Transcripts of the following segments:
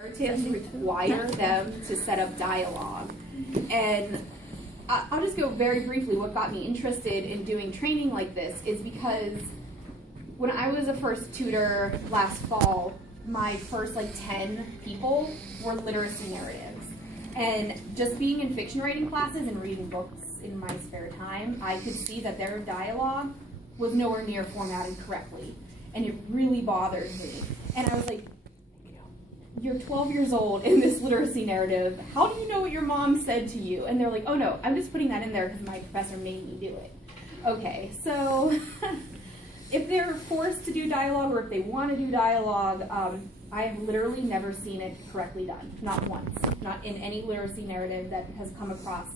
narratives require them to set up dialogue. And I'll just go very briefly. What got me interested in doing training like this is because when I was a first tutor last fall, my first 10 people were literacy narratives. And just being in fiction writing classes and reading books in my spare time, I could see that their dialogue was nowhere near formatted correctly. And it really bothered me. And I was like, you're 12 years old in this literacy narrative. How do you know what your mom said to you? And they're like, oh no, I'm just putting that in there because my professor made me do it. Okay, so if they're forced to do dialogue or if they want to do dialogue, I have literally never seen it correctly done. Not once. Not in any literacy narrative that has come across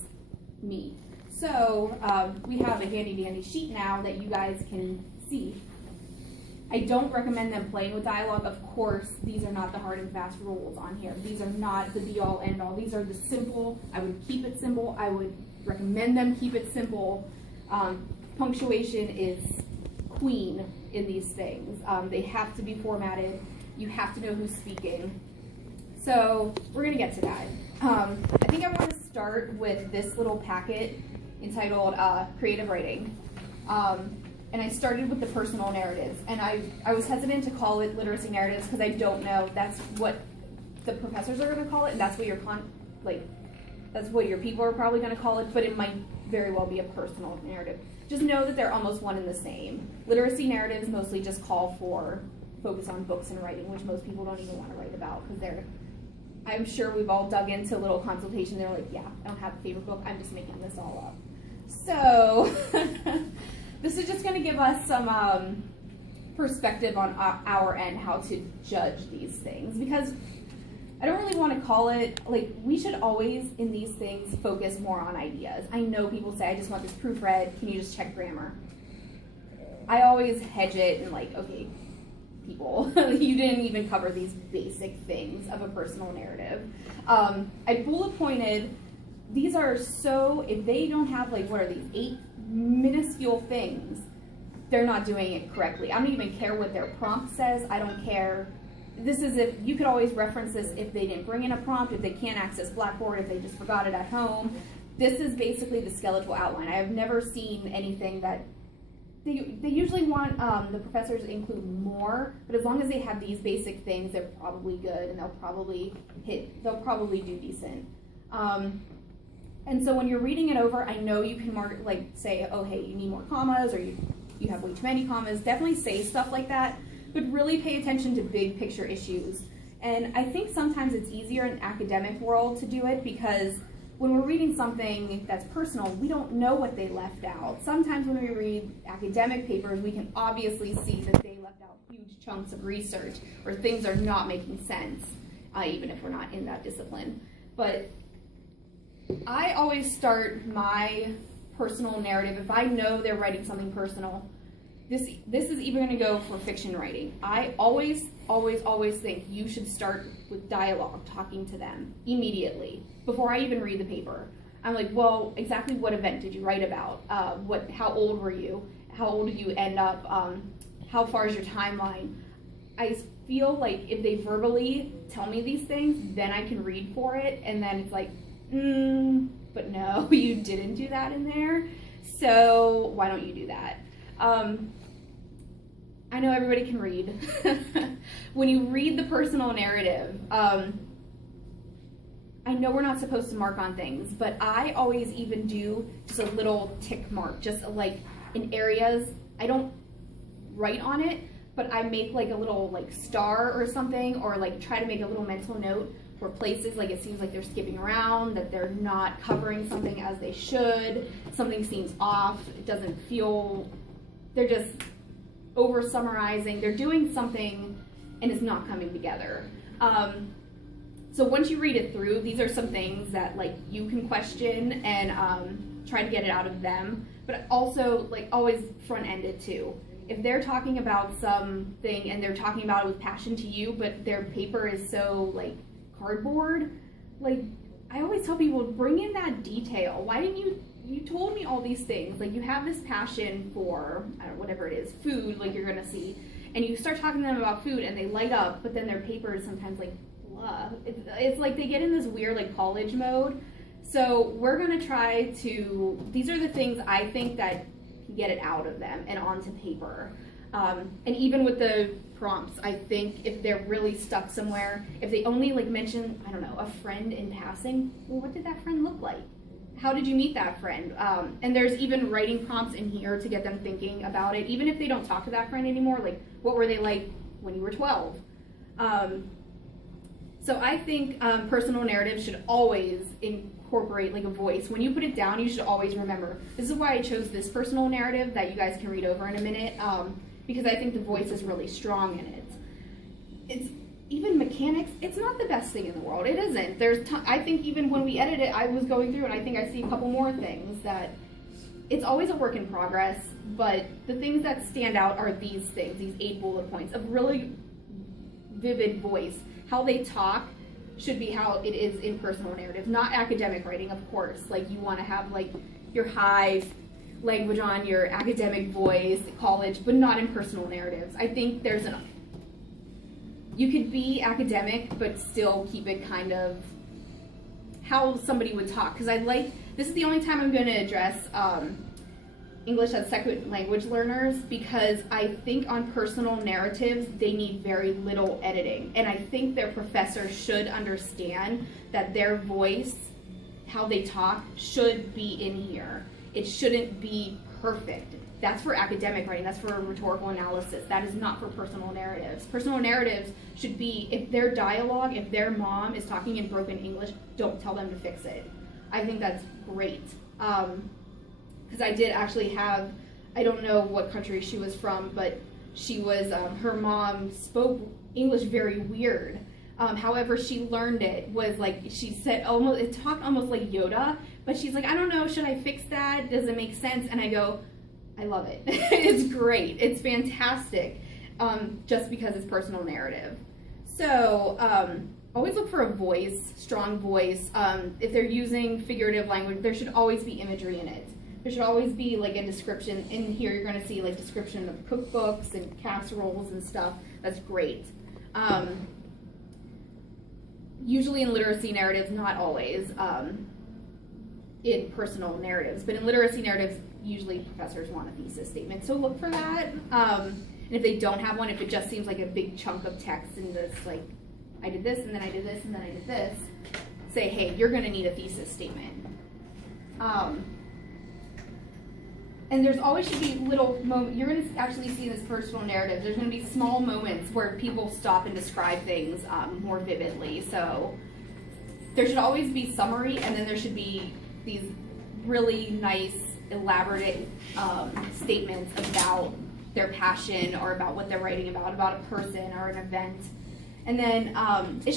me. So we have a handy dandy sheet now that you guys can see. I don't recommend them playing with dialogue. Of course, these are not the hard and fast rules on here. These are not the be-all, end-all. These are the simple. I would keep it simple. I would recommend them keep it simple. Punctuation is queen in these things. They have to be formatted. You have to know who's speaking. So we're going to get to that. I think I want to start with this little packet entitled Creative Writing. And I started with the personal narratives, and I was hesitant to call it literacy narratives because I don't know that's what the professors are going to call it, and that's what that's what your people are probably going to call it, but it might very well be a personal narrative. Just know that they're almost one and the same. Literacy narratives mostly just call for focus on books and writing, which most people don't even want to write about because I'm sure we've all dug into a little consultation. They're like, yeah, I don't have a favorite book. I'm just making this all up. So this is just going to give us some perspective on our end, how to judge these things, because I don't really want to call it, we should always, in these things, focus more on ideas. I know people say, I just want this proofread, can you just check grammar? I always hedge it and okay, people, you didn't even cover these basic things of a personal narrative. I bullet pointed, these are so, if they don't have what are these, 8 minuscule things, they're not doing it correctly. I don't even care what their prompt says. I don't care. This is if you could always reference this if they didn't bring in a prompt, if they can't access Blackboard, if they just forgot it at home. This is basically the skeletal outline. I have never seen anything that they usually want the professors to include more, but as long as they have these basic things, they're probably good and they'll probably do decent. And so when you're reading it over, I know you can mark, say, oh, hey, you need more commas, or you have way too many commas. Definitely say stuff like that, but really pay attention to big picture issues. And I think sometimes it's easier in the academic world to do it because when we're reading something that's personal, we don't know what they left out. Sometimes when we read academic papers, we can obviously see that they left out huge chunks of research or things are not making sense, even if we're not in that discipline. But I always start my personal narrative. If I know they're writing something personal, this is even going to go for fiction writing. I always think you should start with dialogue, talking to them immediately before I even read the paper. I'm like, well, exactly what event did you write about? How old were you? How old did you end up? How far is your timeline? I feel like if they verbally tell me these things, then I can read for it, and then it's like, but no, you didn't do that in there, so why don't you do that? I know everybody can read. When you read the personal narrative, I know we're not supposed to mark on things, but I always even do just a little tick mark, just in areas. I don't write on it, but I make a little star or something, or try to make a little mental note for places it seems like they're skipping around, that they're not covering something as they should, something seems off, it doesn't feel, they're just over summarizing, they're doing something and it's not coming together. So once you read it through, these are some things that you can question and try to get it out of them, but also always front end it too. If they're talking about something and they're talking about it with passion to you, but their paper is so cardboard, I always tell people, bring in that detail. Why didn't you told me all these things, you have this passion for, I don't know, whatever it is, food, you're gonna see, and you start talking to them about food and they light up, but then their paper is sometimes it's like they get in this weird like college mode. So we're gonna try to, these are the things I think that can get it out of them and onto paper. And even with the prompts, I think if they're really stuck somewhere, if they only like mention, I don't know, a friend in passing, well, what did that friend look like? How did you meet that friend? And there's even writing prompts in here to get them thinking about it, even if they don't talk to that friend anymore, like what were they like when you were 12? So I think personal narratives should always incorporate like a voice. When you put it down, you should always remember. This is why I chose this personal narrative that you guys can read over in a minute, because I think the voice is really strong in it. It's even mechanics, it's not the best thing in the world. It isn't. I think even when we edit it, I was going through and I think I see a couple more things that it's always a work in progress, but the things that stand out are these things, these 8 bullet points of really vivid voice. How they talk should be how it is in personal narratives, not academic writing, of course. Like you want to have like your high language on your academic voice, college, but not in personal narratives. I think there's you could be academic, but still keep it kind of how somebody would talk. Because this is the only time I'm going to address English as second language learners, because I think on personal narratives, they need very little editing. And I think their professor should understand that their voice, how they talk, should be in here. It shouldn't be perfect. That's for academic writing, that's for rhetorical analysis. That is not for personal narratives. Personal narratives should be, if their dialogue, if their mom is talking in broken English, don't tell them to fix it. I think that's great. Because I did actually have, I don't know what country she was from, but she was, her mom spoke English very weird. However, she learned it was like, she said, it talked almost like Yoda, but she's like, I don't know, should I fix that? Does it make sense? And I go, I love it. It's great. It's fantastic, just because it's personal narrative. So always look for a voice, strong voice. If they're using figurative language, there should always be imagery in it. There should always be like a description. In here you're going to see like description of cookbooks and casseroles and stuff. That's great. Usually in literacy narratives, not always in personal narratives, but in literacy narratives, usually professors want a thesis statement. So look for that. And if they don't have one, if it just seems like a big chunk of text and this like, I did this and then I did this and then I did this, say, hey, you're going to need a thesis statement. And there's always should be little moments, you're going to actually see this personal narrative, there's going to be small moments where people stop and describe things more vividly. So there should always be summary, and then there should be these really nice, elaborate statements about their passion or about what they're writing about a person or an event. And then it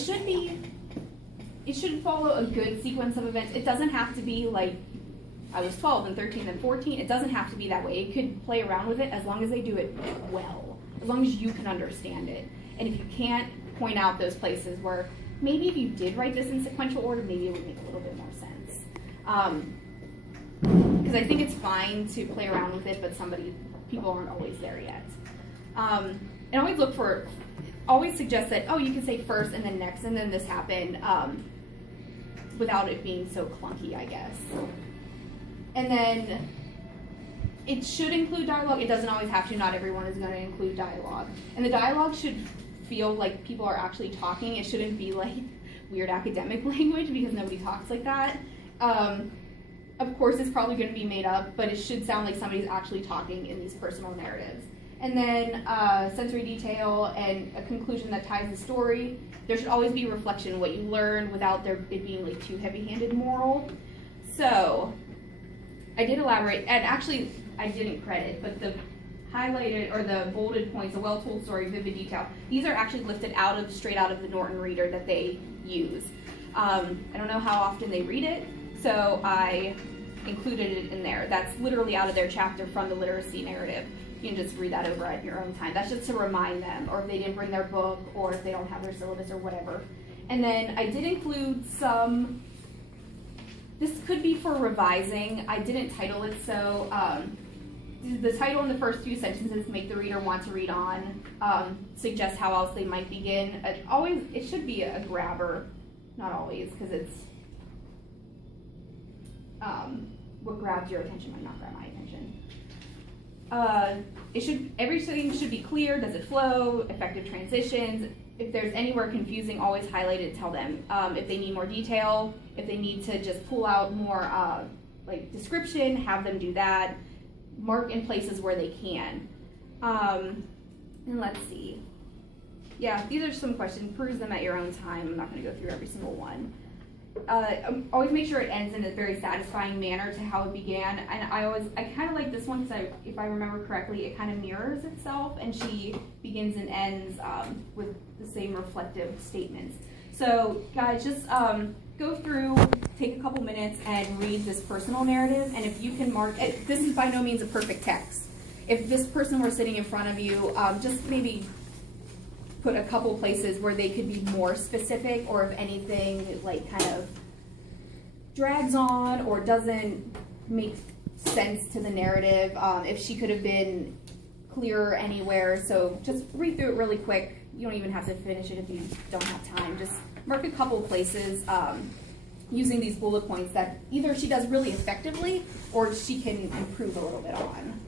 should follow a good sequence of events. It doesn't have to be like, I was 12 and 13 and 14. It doesn't have to be that way. You could play around with it as long as they do it well, as long as you can understand it. And if you can't, point out those places where maybe if you did write this in sequential order, maybe it would make a little bit more sense. Because I think it's fine to play around with it, but people aren't always there yet. And always suggest that, oh, you can say first and then next and then this happened, without it being so clunky, I guess. And then it should include dialogue. It doesn't always have to. Not everyone is going to include dialogue. And the dialogue should feel like people are actually talking. It shouldn't be like weird academic language, because nobody talks like that. Of course, it's probably going to be made up, but it should sound like somebody's actually talking in these personal narratives. And then sensory detail and a conclusion that ties the story. There should always be reflection of what you learned without it being like too heavy-handed moral. So I did elaborate, and actually I didn't credit, but the highlighted or the bolded points, a well-told story, vivid detail, these are actually lifted straight out of the Norton Reader that they use. I don't know how often they read it, so I included it in there. That's literally out of their chapter from the literacy narrative. You can just read that over at your own time. That's just to remind them, or if they didn't bring their book, or if they don't have their syllabus or whatever. And then I did include some, this could be for revising. I didn't title it so, the title in the first few sentences make the reader want to read on, suggest how else they might begin. It should be a grabber, not always, because it's what grabs your attention might not grab my attention. Everything should be clear. Does it flow? Effective transitions. If there's anywhere confusing, always highlight it. Tell them. If they need more detail, if they need to just pull out more like description, have them do that. Mark in places where they can. And let's see. Yeah, these are some questions. Peruse them at your own time. I'm not going to go through every single one. Always make sure it ends in a very satisfying manner to how it began. And I kind of like this one because if I remember correctly, it kind of mirrors itself, and she begins and ends with the same reflective statements. So guys, just go through, take a couple minutes and read this personal narrative, and if you can mark it, this is by no means a perfect text. If this person were sitting in front of you, just maybe put a couple places where they could be more specific, or if anything like kind of drags on or doesn't make sense to the narrative, if she could have been clearer anywhere. So just read through it really quick. You don't even have to finish it if you don't have time. Just mark a couple places using these bullet points that either she does really effectively or she can improve a little bit on.